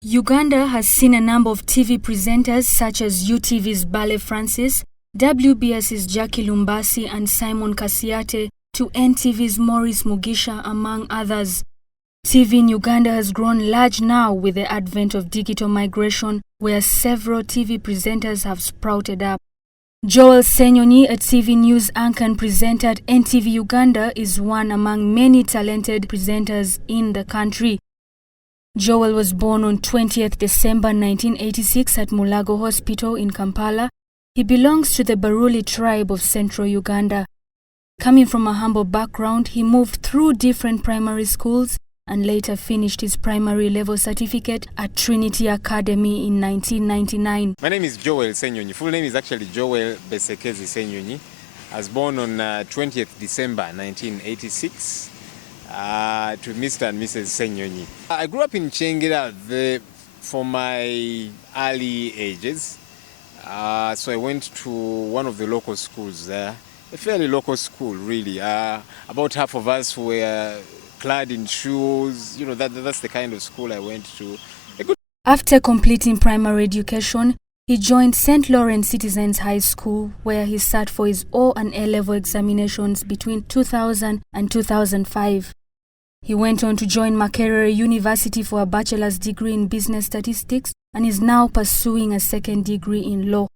Uganda has seen a number of TV presenters such as UTV's Bale Francis, WBS's Jackie Lumbasi and Simon Kasiate to NTV's Maurice Mugisha, among others. TV in Uganda has grown large now with the advent of digital migration, where several TV presenters have sprouted up. Joel Ssenyonyi, a TV news anchor and presenter at NTV Uganda, is one among many talented presenters in the country. Joel was born on 20th December 1986 at Mulago Hospital in Kampala. He belongs to the Baruli tribe of central Uganda. Coming from a humble background, he moved through different primary schools and later finished his primary level certificate at Trinity Academy in 1999. My name is Joel Ssenyonyi. Full name is actually Joel Besekezi Ssenyonyi. I was born on 20th December 1986 to Mr. and Mrs. Ssenyonyi. I grew up in Chengera for my early ages. So I went to one of the local schools there, a fairly local school really. About half of us were clad in shoes. You know, that's the kind of school I went to. After completing primary education, he joined St. Lawrence Citizens High School, where he sat for his O and A-level examinations between 2000 and 2005. He went on to join Makerere University for a bachelor's degree in business statistics and is now pursuing a second degree in law.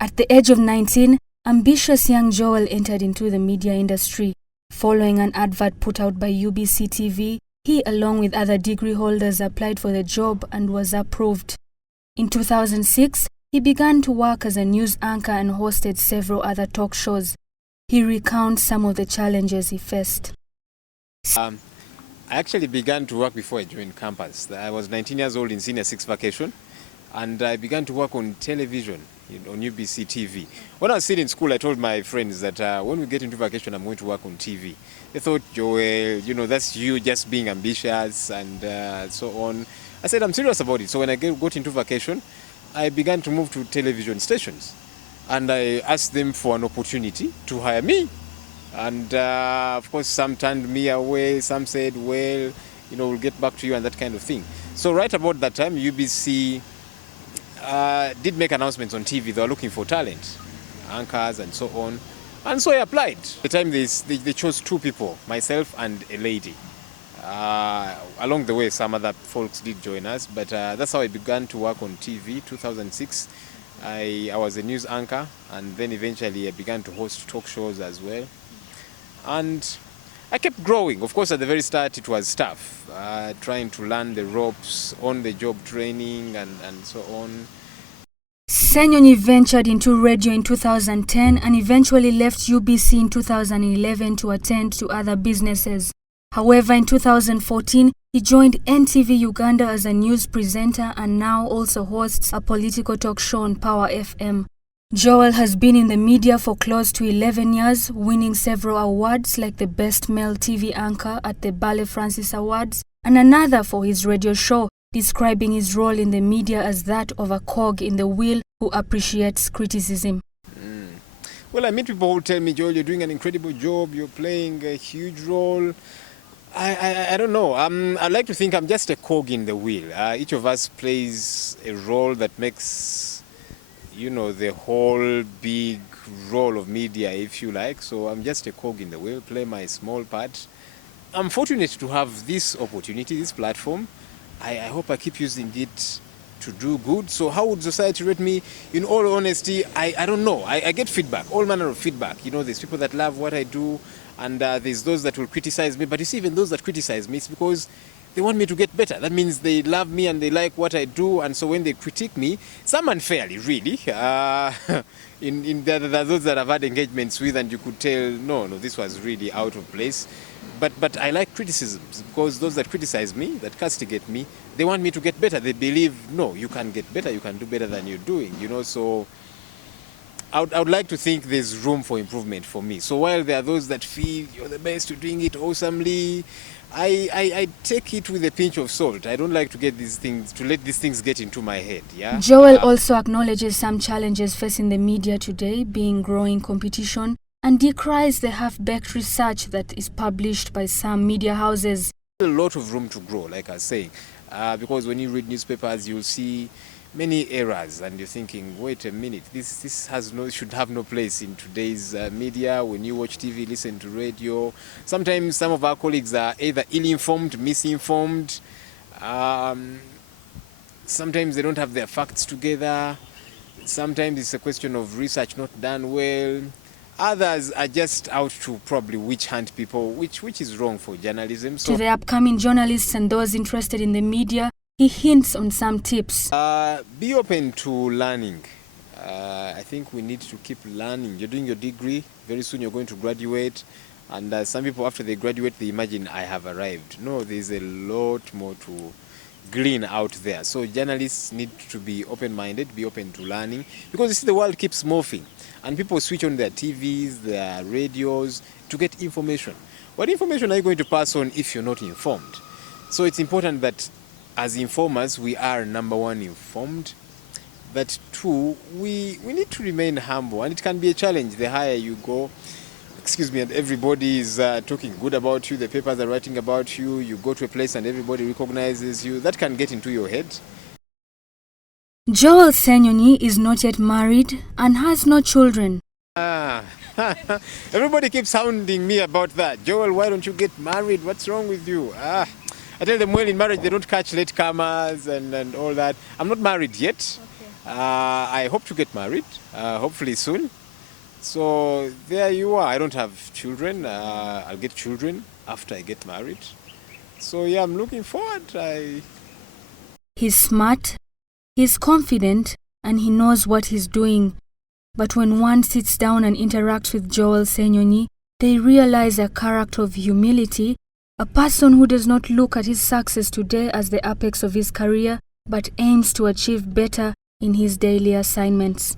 At the age of 19, ambitious young Joel entered into the media industry. Following an advert put out by UBC TV, he, along with other degree holders, applied for the job and was approved. In 2006, he began to work as a news anchor and hosted several other talk shows. He recounts some of the challenges he faced. I actually began to work before I joined campus. I was 19 years old in Senior 6 vacation, and I began to work on television, on UBC TV. When I was still in school, I told my friends that when we get into vacation, I'm going to work on TV. They thought, Joel, that's you just being ambitious and so on. I said, I'm serious about it. So when I got into vacation, I began to move to television stations. And I asked them for an opportunity to hire me. And of course, some turned me away. Some said, well, we'll get back to you and that kind of thing. So right about that time, UBC did make announcements on TV. They were looking for talent, anchors and so on. And so I applied. At the time they chose two people, myself and a lady. Along the way, some other folks did join us, but that's how I began to work on TV. 2006, I was a news anchor, and then eventually I began to host talk shows as well. And I kept growing. Of course, at the very start, it was tough, trying to learn the ropes, on-the-job training, and so on. Ssenyonyi ventured into radio in 2010 and eventually left UBC in 2011 to attend to other businesses. However, in 2014, he joined NTV Uganda as a news presenter and now also hosts a political talk show on Power FM. Joel has been in the media for close to 11 years, winning several awards like the Best Male TV Anchor at the Bale Francis Awards and another for his radio show, describing his role in the media as that of a cog in the wheel who appreciates criticism. Well, I meet people who tell me, Joel, you're doing an incredible job, you're playing a huge role. I don't know. I like to think I'm just a cog in the wheel. Each of us plays a role that makes, the whole big role of media, if you like. So I'm just a cog in the wheel, play my small part. I'm fortunate to have this opportunity, this platform. I hope I keep using it to do good. So how would society rate me? In all honesty, I don't know. I get feedback, all manner of feedback. There's people that love what I do, and there's those that will criticize me. But you see, even those that criticize me, it's because they want me to get better. That means they love me and they like what I do. And so when they critique me, some unfairly, really, there are those that I've had engagements with and you could tell, no, this was really out of place. But I like criticisms because those that criticize me, that castigate me, they want me to get better. They believe, no, you can get better, you can do better than you're doing, So I would like to think there's room for improvement for me. So while there are those that feel you're the best, you're doing it awesomely, I take it with a pinch of salt. I don't like to let these things get into my head. Yeah. Joel also acknowledges some challenges facing the media today, being growing competition, and decries the half-baked research that is published by some media houses. A lot of room to grow, like I was saying, because when you read newspapers, you'll see many errors, and you're thinking, wait a minute, this should have no place in today's media. When you watch TV, listen to radio, sometimes some of our colleagues are either ill-informed, misinformed. Sometimes they don't have their facts together. Sometimes it's a question of research not done well. Others are just out to probably witch hunt people, which is wrong for journalism. So, to the upcoming journalists and those interested in the media, he hints on some tips. Be open to learning. I think we need to keep learning. You're doing your degree, very soon you're going to graduate, and some people after they graduate, they imagine I have arrived. No, there's a lot more to glean out there. So journalists need to be open-minded, be open to learning, because you see the world keeps morphing and people switch on their TVs, their radios to get information. What information are you going to pass on if you're not informed? So it's important that as informers, we are number one informed, but two, we need to remain humble, and it can be a challenge the higher you go. And everybody is talking good about you, the papers are writing about you, you go to a place and everybody recognizes you. That can get into your head. Joel Ssenyonyi is not yet married and has no children. Everybody keeps hounding me about that. Joel, why don't you get married? What's wrong with you? I tell them, well, in marriage they don't catch latecomers and all that. I'm not married yet. Okay. I hope to get married, hopefully soon. So there you are. I don't have children. I'll get children after I get married. So yeah, I'm looking forward. He's smart, he's confident, and he knows what he's doing. But when one sits down and interacts with Joel Ssenyonyi, they realize a character of humility, a person who does not look at his success today as the apex of his career, but aims to achieve better in his daily assignments.